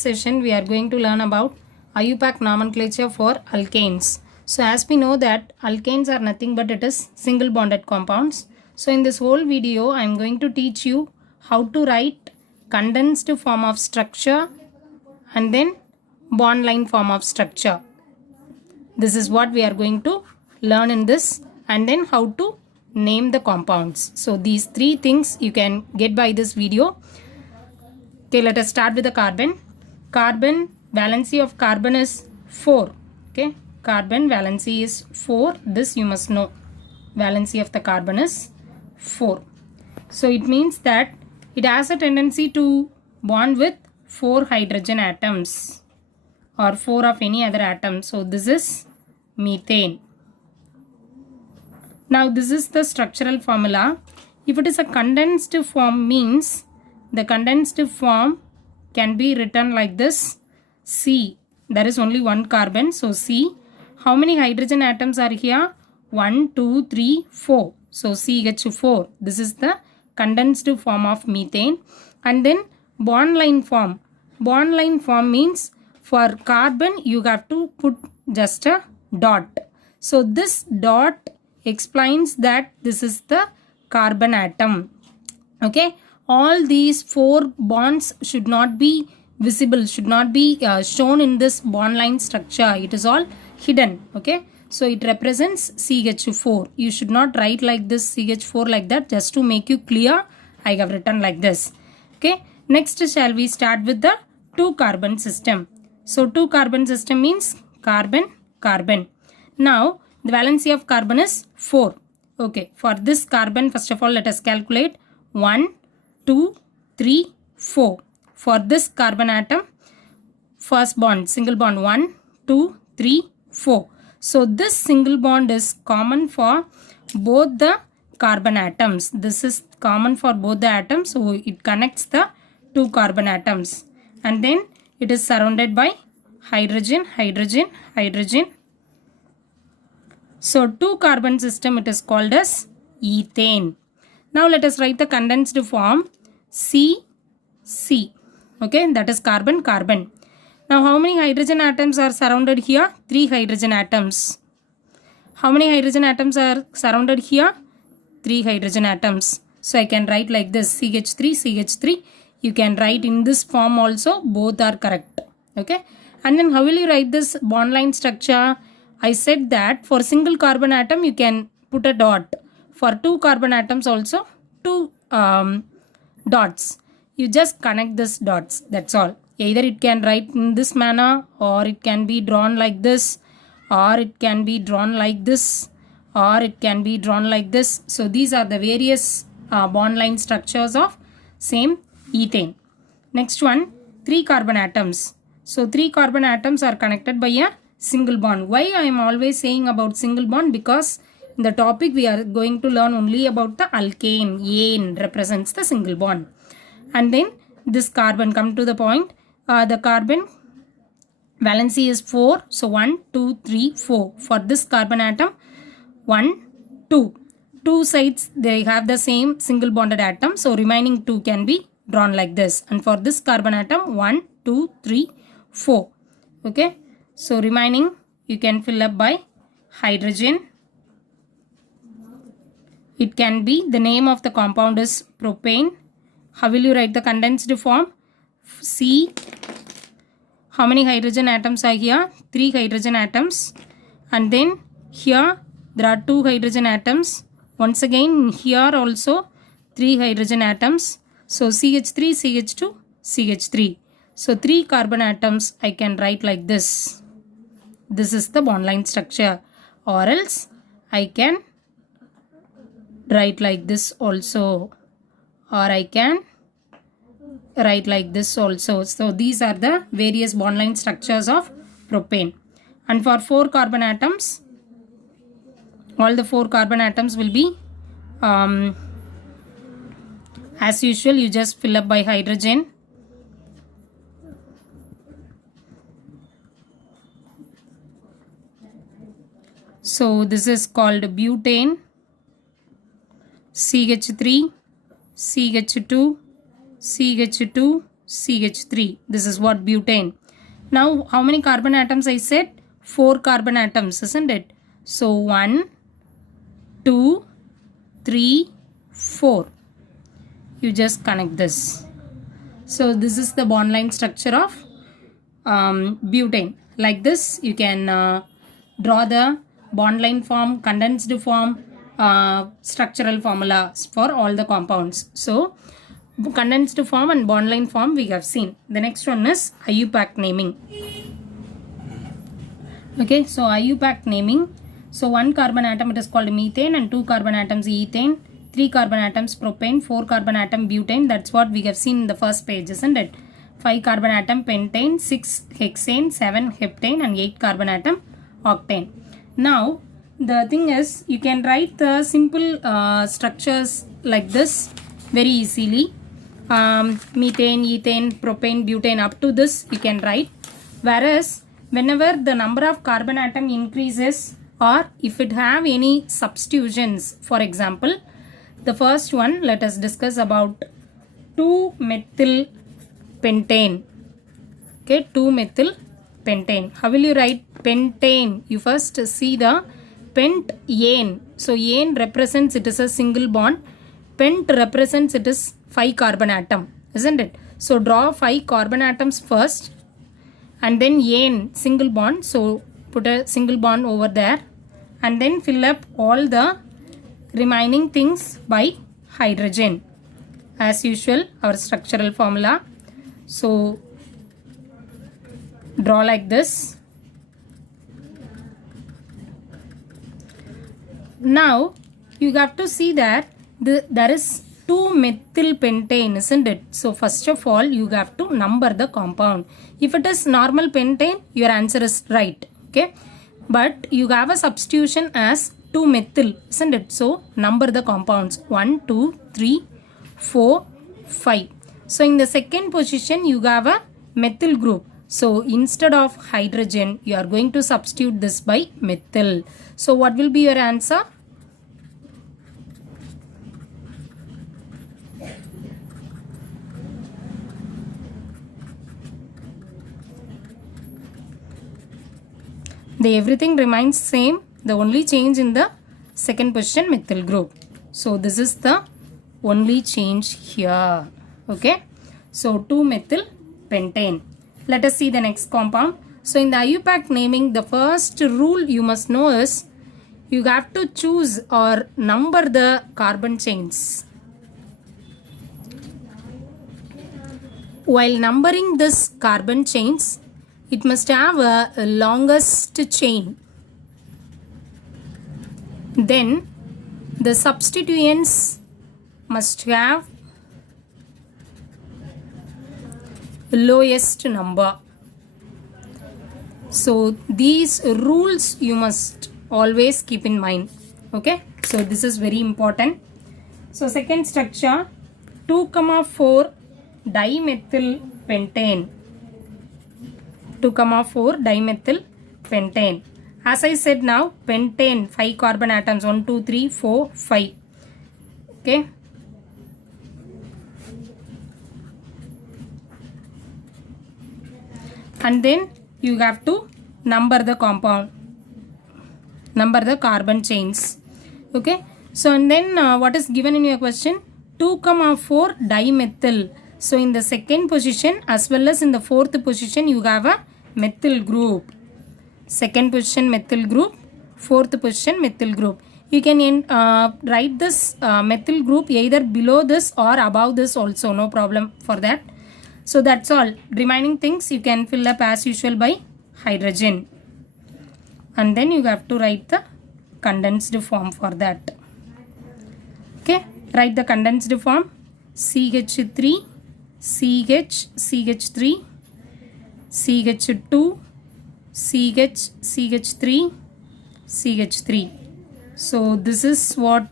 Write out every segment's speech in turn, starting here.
session we are going to learn about IUPAC nomenclature for alkanes. So as we know that alkanes are nothing but it is single bonded compounds. So in this whole video I am going to teach you how to write condensed form of structure and then bond line form of structure. This is what we are going to learn in this, and then how to name the compounds. So these three things you can get by this video. Okay, let us start with the carbon. Carbon, valency of carbon is 4. Okay, carbon valency is 4. This you must know. Valency of the carbon is 4. So it means that it has a tendency to bond with 4 hydrogen atoms or 4 of any other atom. So this is methane. Now this is the structural formula. If it is a condensed form, means the condensed form can be written like this. C. There is only one carbon. So C. How many hydrogen atoms are here? 1, 2, 3, 4. So CH4. This is the condensed form of methane. And then bond line form. Bond line form means for carbon you have to put just a dot. So this dot explains that this is the carbon atom. Okay. All these 4 bonds should not be visible, should not be shown in this bond line structure. It is all hidden. Okay. So it represents CH4. You should not write like this CH4 like that. Just to make you clear, I have written like this. Okay. Next, shall we start with the 2 carbon system. So 2 carbon system means carbon, carbon. Now the valency of carbon is 4. Okay. For this carbon, first of all, let us calculate 1, 2, 3, 4. For this carbon atom, first bond, single bond 1, 2, 3, 4. So this single bond is common for both the carbon atoms. This is common for both the atoms. So it connects the 2 carbon atoms. And then it is surrounded by hydrogen, hydrogen, hydrogen. So 2 carbon system, it is called as ethane. Now let us write the condensed form CC. Okay, that is carbon, carbon. Now how many hydrogen atoms are surrounded here? 3 hydrogen atoms. How many hydrogen atoms are surrounded here? 3 hydrogen atoms. So I can write like this, CH3, CH3. You can write in this form also, both are correct. Okay. And then how will you write this bond line structure? I said that for single carbon atom you can put a dot. For 2 carbon atoms also 2 dots. You just connect these dots. That's all. Either it can write in this manner, or it can be drawn like this, or it can be drawn like this, or it can be drawn like this. So these are the various bond line structures of same ethane. Next one, 3 carbon atoms. So 3 carbon atoms are connected by a single bond. Why I am always saying about single bond? Because in the topic we are going to learn only about the alkane. Ane represents the single bond. And then this carbon, come to the point. The carbon valency is 4. So 1, 2, 3, 4. For this carbon atom, 1, 2. 2 sides they have the same single bonded atom. So remaining 2 can be drawn like this. And for this carbon atom, 1, 2, 3, 4. Okay. So remaining you can fill up by hydrogen. It can be, the name of the compound is propane. How will you write the condensed form? C. How many hydrogen atoms are here? 3 hydrogen atoms. And then here there are 2 hydrogen atoms. Once again here also 3 hydrogen atoms. So CH3, CH2, CH3. So 3 carbon atoms I can write like this. This is the bond line structure. Or else I can write like this also. Or I can write like this also. So these are the various bond line structures of propane. And for 4 carbon atoms, all the 4 carbon atoms will be as usual, you just fill up by hydrogen. So this is called butane, CH3, CH2, CH2, CH3. This is what butane. Now how many carbon atoms I said? 4 carbon atoms, isn't it? So 1, 2, 3, 4. You just connect this. So this is the bond line structure of butane. Like this you can draw the bond line form, condensed form, structural formulas for all the compounds. So condensed form and bond line form we have seen. The next one is IUPAC naming. Okay, so IUPAC naming. So 1 carbon atom it is called methane, and 2 carbon atoms ethane, 3 carbon atoms propane, 4 carbon atom butane. That's what we have seen in the first page, isn't it? 5 carbon atom pentane, 6 hexane, 7 heptane, and 8 carbon atom octane. Now the thing is, you can write the simple structures like this very easily. Methane, ethane, propane, butane, up to this you can write. Whereas whenever the number of carbon atom increases, or if it have any substitutions, for example, the first one, let us discuss about 2-methyl pentane. Okay, 2-methyl pentane. How will you write pentane? You first see the pent-ane. So ane represents it is a single bond. Pent represents it is 5 carbon atom, isn't it? So draw 5 carbon atoms first, and then ane, single bond. So put a single bond over there, and then fill up all the remaining things by hydrogen. As usual, our structural formula. So draw like this. Now you have to see that there is 2-methyl pentane, isn't it? So first of all you have to number the compound. If it is normal pentane, your answer is right. Okay, but you have a substitution as 2-methyl, isn't it? So number the compounds 1, 2, 3, 4, 5. So in the second position you have a methyl group. So instead of hydrogen you are going to substitute this by methyl. So what will be your answer? Everything remains same. The only change in the second position, methyl group. So this is the only change here. Okay. So 2-methyl pentane. Let us see the next compound. So in the IUPAC naming, the first rule you must know is you have to choose or number the carbon chains. While numbering this carbon chains, it must have a longest chain. Then the substituents must have lowest number. So these rules you must always keep in mind. Okay, so this is very important. So second structure, 2,4 dimethyl pentane. 2,4 dimethyl pentane. As I said now, pentane 5 carbon atoms, 1, 2, 3, 4, 5. Okay. And then you have to number the compound, number the carbon chains. Okay. So and then what is given in your question? 2,4 dimethyl. So in the second position as well as in the fourth position you have a methyl group. Second position methyl group, fourth position methyl group. You can write this methyl group either below this or above this also, no problem for that. So that's all. Remaining things you can fill up as usual by hydrogen. And then you have to write the condensed form for that. Okay, write the condensed form. CH3, CH, CH3, CH2, CH, CH3, CH3. So this is what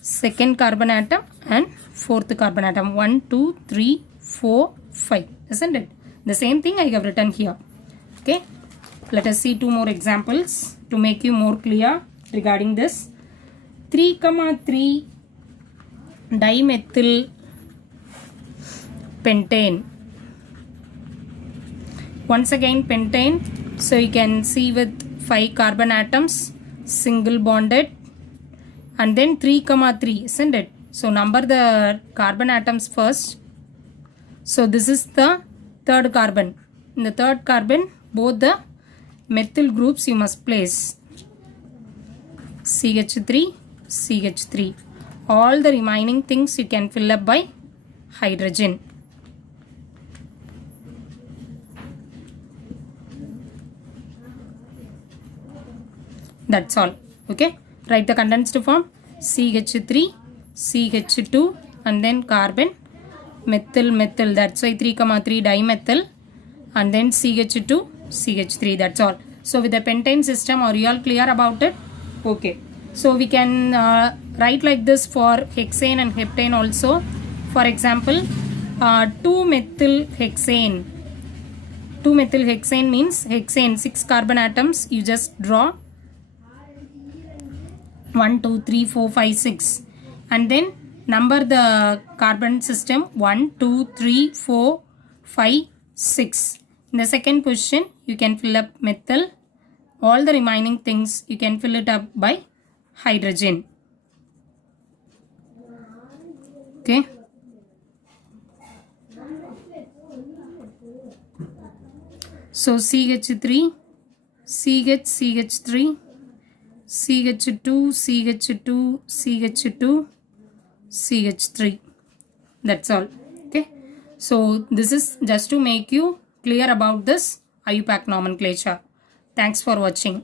second carbon atom and fourth carbon atom. 1, 2, 3, 4, 5. Isn't it? The same thing I have written here. Okay. Let us see 2 more examples to make you more clear regarding this. 3,3 dimethyl pentane. Once again pentane, so you can see with 5 carbon atoms, single bonded, and then 3,3, isn't it? So number the carbon atoms first. So this is the third carbon. In the third carbon, both the methyl groups you must place. CH3, CH3. All the remaining things you can fill up by hydrogen. That's all. Okay. Write the condensed form. CH3, CH2, and then carbon, methyl, methyl. That's why 3,3 dimethyl, and then CH2, CH3. That's all. So with the pentane system, are you all clear about it? Okay. So we can write like this for hexane and heptane also. For example, 2-methyl hexane. 2-methyl hexane means hexane, 6 carbon atoms. You just draw 1, 2, 3, 4, 5, 6. And then number the carbon system 1, 2, 3, 4, 5, 6. In the second position, you can fill up methyl. All the remaining things, you can fill it up by hydrogen. Okay. So CH3, CH, CH3, CH2, CH2, CH2, CH3. That's all. Okay. So this is just to make you clear about this IUPAC nomenclature. Thanks for watching.